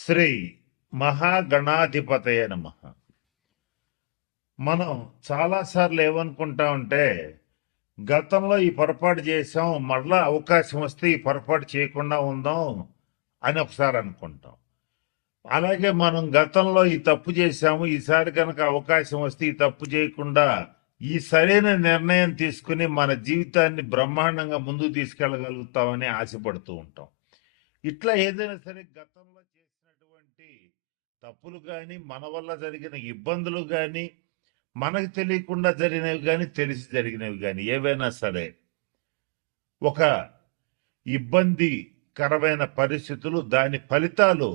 శ్రీ మహాగణాధిపతయ నమః. మనం చాలాసార్లు ఏమనుకుంటామంటే గతంలో ఈ పొరపాటు చేసాం, మళ్ళా అవకాశం వస్తే ఈ పొరపాటు చేయకుండా ఉందాం అని ఒకసారి అనుకుంటాం. అలాగే మనం గతంలో ఈ తప్పు చేశాము, ఈసారి కనుక అవకాశం వస్తే ఈ తప్పు చేయకుండా ఈ సరైన నిర్ణయం తీసుకుని మన జీవితాన్ని బ్రహ్మాండంగా ముందుకు తీసుకెళ్ళగలుగుతామని ఆశపడుతూ ఉంటాం. ఇట్లా ఏదైనా సరే గతంలో చేసినటువంటి తప్పులు కానీ, మన వల్ల జరిగిన ఇబ్బందులు కానీ, మనకు తెలియకుండా జరిగినవి కానీ, తెలిసి జరిగినవి కానీ ఏవైనా సరే ఒక ఇబ్బందికరమైన పరిస్థితులు, దాని ఫలితాలు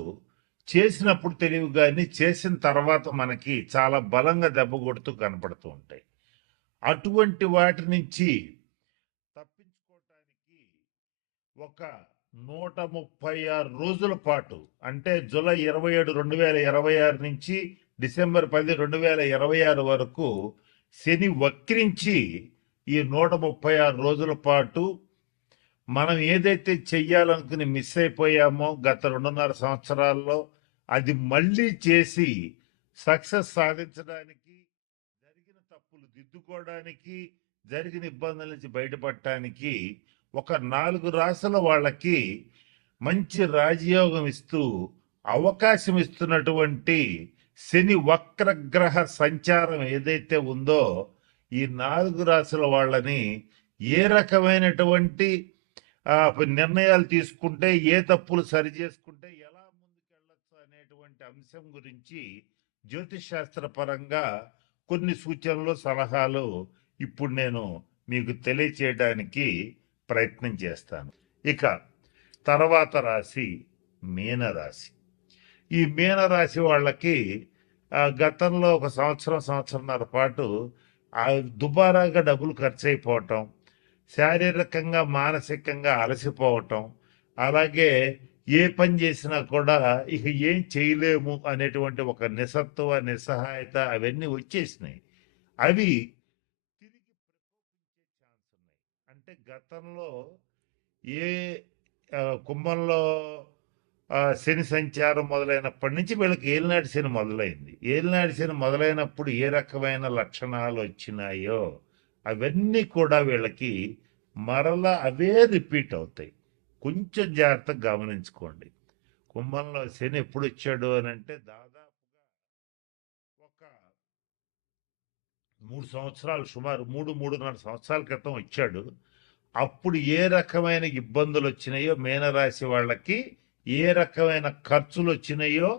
చేసినప్పుడు తెలివి కానీ, చేసిన తర్వాత మనకి చాలా బలంగా దెబ్బ కొడుతూ కనపడుతూ ఉంటాయి. అటువంటి వాటి నుంచి తప్పించుకోవటానికి ఒక 136 రోజుల పాటు, అంటే జూలై 27 2026 నుంచి డిసెంబర్ 10 2026 వరకు శని వక్రించి ఈ 136 రోజుల పాటు మనం ఏదైతే చెయ్యాలనుకుని మిస్ అయిపోయామో గత 2.5 సంవత్సరాల్లో అది మళ్ళీ చేసి సక్సెస్ సాధించడానికి, జరిగిన తప్పులు దిద్దుకోవడానికి, జరిగిన ఇబ్బందుల నుంచి బయటపడటానికి ఒక 4 రాసుల వాళ్ళకి మంచి రాజయోగం ఇస్తూ అవకాశం ఇస్తున్నటువంటి శని వక్రగ్రహ సంచారం ఏదైతే ఉందో ఈ 4 రాసుల వాళ్ళని ఏ రకమైనటువంటి నిర్ణయాలు తీసుకుంటే, ఏ తప్పులు సరి చేసుకుంటే ఎలా ముందుకెళ్ళచ్చు అనేటువంటి అంశం గురించి జ్యోతిష్ శాస్త్ర పరంగా కొన్ని సూచనలు, సలహాలు ఇప్పుడు నేను మీకు తెలియచేయడానికి ప్రయత్నం చేస్తాను. ఇక తర్వాత రాశి మీనరాశి. ఈ మీనరాశి వాళ్ళకి గతంలో ఒక సంవత్సరంన్నర పాటు దుబారాగా డబ్బులు ఖర్చు అయిపోవటం, శారీరకంగా మానసికంగా అలసిపోవటం, అలాగే ఏ పని చేసినా కూడా ఇక ఏం చేయలేము అనేటువంటి ఒక నిస్సత్వ, నిస్సహాయత అవన్నీ వచ్చేసినాయి. అవి తిరిగి ప్రకోపించే ఛాన్స్ ఉన్నాయి. అంటే గతంలో ఏ కుంభంలో శని సంచారం మొదలైనప్పటి నుంచి వీళ్ళకి ఏలినాటి శని మొదలైంది. ఏలినాటి శని మొదలైనప్పుడు ఏ రకమైన లక్షణాలు వచ్చినాయో అవన్నీ కూడా వీళ్ళకి మరలా అవే రిపీట్ అవుతాయి. కొంచెం జాగ్రత్తగా గమనించుకోండి. కుంభంలో శని ఎప్పుడు వచ్చాడు అని అంటే దాదాపుగా ఒక 3 సంవత్సరాలు, సుమారు 3.5 సంవత్సరాల క్రితం వచ్చాడు. అప్పుడు ఏ రకమైన ఇబ్బందులు వచ్చినాయో మీనరాశి వాళ్ళకి, ఏ రకమైన ఖర్చులు వచ్చినాయో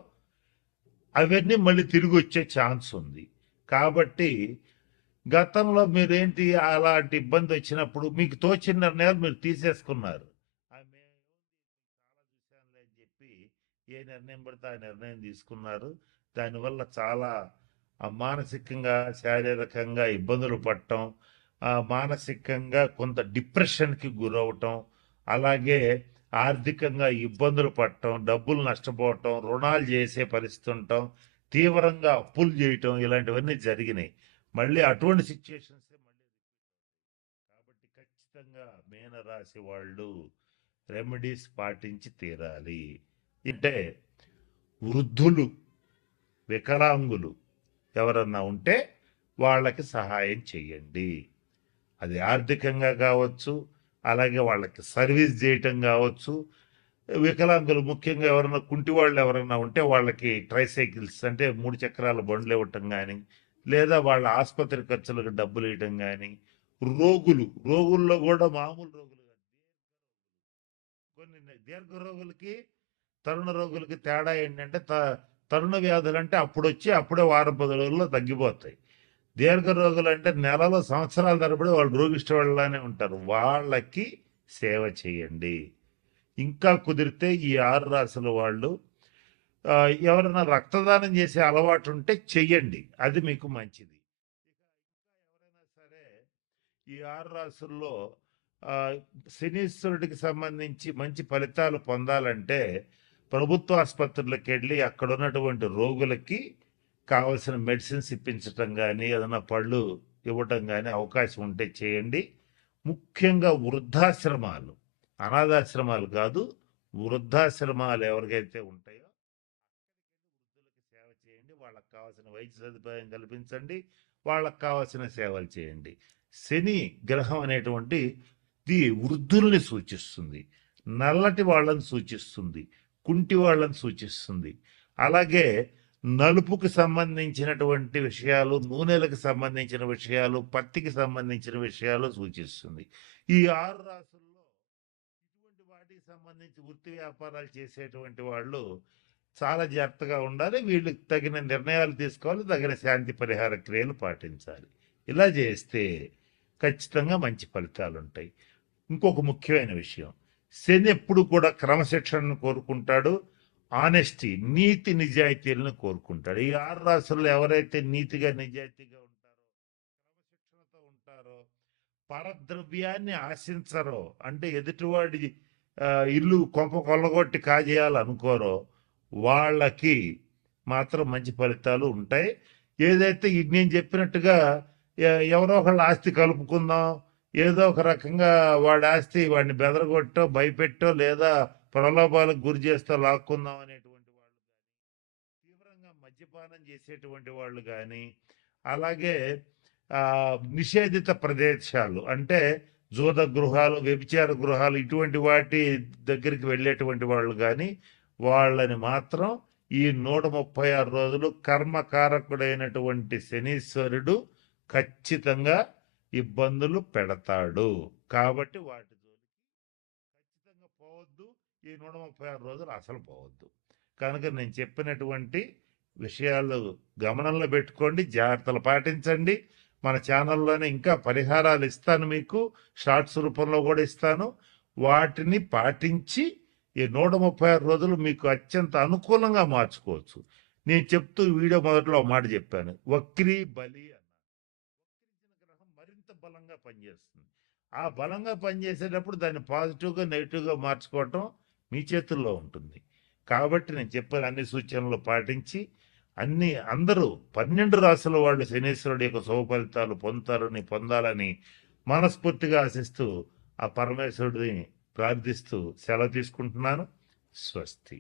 అవన్నీ మళ్ళీ తిరిగి వచ్చే ఛాన్స్ ఉంది. కాబట్టి గతంలో మీరేంటి అలాంటి ఇబ్బంది వచ్చినప్పుడు మీకు తోచిన నిర్ణయాలు మీరు తీసేసుకున్నారు. చాలా చూశానులే అని చెప్పి ఏ నిర్ణయం పడితే ఆ నిర్ణయం తీసుకున్నారు. దానివల్ల చాలా మానసికంగా, శారీరకంగా ఇబ్బందులు పడటం, మానసికంగా కొంత డిప్రెషన్కి గురవటం, అలాగే ఆర్థికంగా ఇబ్బందులు పడటం, డబ్బులు నష్టపోవటం, రుణాలు చేసే పరిస్థితి ఉండటం, తీవ్రంగా అప్పులు చేయటం, ఇలాంటివన్నీ జరిగినాయి. మళ్ళీ అటువంటి సిచ్యుయేషన్స్ మళ్ళీ కాబట్టి ఖచ్చితంగా మీనరాశి వాళ్ళు రెమెడీస్ పాటించి తీరాలి. అంటే వృద్ధులు, వికలాంగులు ఎవరన్నా ఉంటే వాళ్ళకి సహాయం చేయండి. అది ఆర్థికంగా కావచ్చు, అలాగే వాళ్ళకి సర్వీస్ చేయటం కావచ్చు. వికలాంగులు ముఖ్యంగా ఎవరైనా కుంటి వాళ్ళు ఎవరైనా ఉంటే వాళ్ళకి ట్రైసైకిల్స్, అంటే 3 చక్రాల బండ్లు ఇవ్వటం కానీ, లేదా వాళ్ళ ఆసుపత్రి ఖర్చులకు డబ్బులు ఇవ్వటం కానీ, రోగుల్లో కూడా మామూలు రోగులు కాదు, కొన్ని దీర్ఘ రోగులకి, తరుణ రోగులకి తేడా ఏంటంటే తరుణ వ్యాధులు అంటే అప్పుడు వచ్చి అప్పుడే వారం 10 రోజుల్లో తగ్గిపోతాయి. దీర్ఘ రోగులు అంటే నెలలో, సంవత్సరాల తరబడి వాళ్ళు రోగిష్టి వాళ్ళనే ఉంటారు. వాళ్ళకి సేవ చేయండి. ఇంకా కుదిరితే ఈ 6 రాసుల వాళ్ళు ఎవరైనా రక్తదానం చేసే అలవాటు ఉంటే చెయ్యండి, అది మీకు మంచిది. ఎవరైనా సరే ఈ 6 రాసుల్లో శనీశ్వరుడికి సంబంధించి మంచి ఫలితాలు పొందాలంటే ప్రభుత్వ ఆసుపత్రులకు వెళ్ళి అక్కడ ఉన్నటువంటి రోగులకి కావలసిన మెడిసిన్స్ ఇప్పించటం కానీ, ఏదైనా పళ్ళు ఇవ్వటం కానీ అవకాశం ఉంటే చేయండి. ముఖ్యంగా వృద్ధాశ్రమాలు, అనాథాశ్రమాలు కాదు, వృద్ధాశ్రమాలు ఎవరికైతే ఉంటాయో వైద్య సదుపాయం కల్పించండి, వాళ్ళకు కావాల్సిన సేవలు చేయండి. శని గ్రహం అనేటువంటి వృద్ధుల్ని సూచిస్తుంది, నల్లటి వాళ్ళని సూచిస్తుంది, కుంటి వాళ్ళని సూచిస్తుంది. అలాగే నలుపుకి సంబంధించినటువంటి విషయాలు, నూనెలకు సంబంధించిన విషయాలు, పత్తికి సంబంధించిన విషయాలు సూచిస్తుంది. ఈ 6 రాసుల్లో ఇటువంటి వాటికి సంబంధించి వృత్తి వ్యాపారాలు చేసేటువంటి వాళ్ళు చాలా జాగ్రత్తగా ఉండాలి. వీళ్ళకి తగిన నిర్ణయాలు తీసుకోవాలి, తగిన శాంతి పరిహార క్రియలు పాటించాలి. ఇలా చేస్తే ఖచ్చితంగా మంచి ఫలితాలు ఉంటాయి. ఇంకొక ముఖ్యమైన విషయం, శని ఎప్పుడు కూడా క్రమశిక్షణను కోరుకుంటాడు, ఆనెస్టీ, నీతి నిజాయితీలను కోరుకుంటాడు. ఈ 6 రాసుల్లో ఎవరైతే నీతిగా నిజాయితీగా ఉంటారో, క్రమశిక్షణతో ఉంటారో, పరద్రవ్యాన్ని ఆశించరో, అంటే ఎదుటివాడి ఇల్లు కొంప కొల్లగొట్టి కాజేయాలనుకోరో, వాళ్ళకి మాత్రం మంచి ఫలితాలు ఉంటాయి. ఏదైతే నేను చెప్పినట్టుగా ఎవరో ఒకళ్ళ ఆస్తి కలుపుకుందాం, ఏదో ఒక రకంగా వాడి ఆస్తి వాడిని బెదరగొట్టో, భయపెట్టో, లేదా ప్రలోభాలకు గురి చేస్తూ లాక్కుందాం అనేటువంటి వాళ్ళు కానీ, తీవ్రంగా మద్యపానం చేసేటువంటి వాళ్ళు కానీ, అలాగే నిషేధిత ప్రదేశాలు అంటే జూద గృహాలు, వ్యభిచార గృహాలు, ఇటువంటి వాటి దగ్గరికి వెళ్ళేటువంటి వాళ్ళు కానీ, వాళ్ళని మాత్రం ఈ 136 రోజులు కర్మకారకుడైనటువంటి శనీశ్వరుడు ఖచ్చితంగా ఇబ్బందులు పెడతాడు. కాబట్టి వాటి జోలికి ఖచ్చితంగా పోవద్దు. ఈ 136 రోజులు అసలు పోవద్దు. కనుక నేను చెప్పినటువంటి విషయాలు గమనంలో పెట్టుకోండి, జాగ్రత్తలు పాటించండి. మన ఛానల్లోనే ఇంకా పరిహారాలు ఇస్తాను, మీకు షార్ట్స్ రూపంలో కూడా ఇస్తాను. వాటిని పాటించి ఈ 136 రోజులు మీకు అత్యంత అనుకూలంగా మార్చుకోవచ్చు. నేను చెప్తూ వీడియో మొదట్లో ఒక మాట చెప్పాను, వక్రీ బలి అన్న. వక్రించిన గ్రహం మరింత బలంగా పనిచేస్తుంది. ఆ బలంగా పనిచేసేటప్పుడు దాన్ని పాజిటివ్గా నెగిటివ్గా మార్చుకోవటం మీ చేతుల్లో ఉంటుంది. కాబట్టి నేను చెప్పిన అన్ని సూచనలు పాటించి అందరూ 12 రాసుల వాళ్ళు శనీశ్వరుడి యొక్క శుభ ఫలితాలు పొందాలని మనస్ఫూర్తిగా ఆశిస్తూ ఆ పరమేశ్వరుడిని ప్రార్థిస్తూ సెలవు తీసుకుంటున్నాను. స్వస్తి.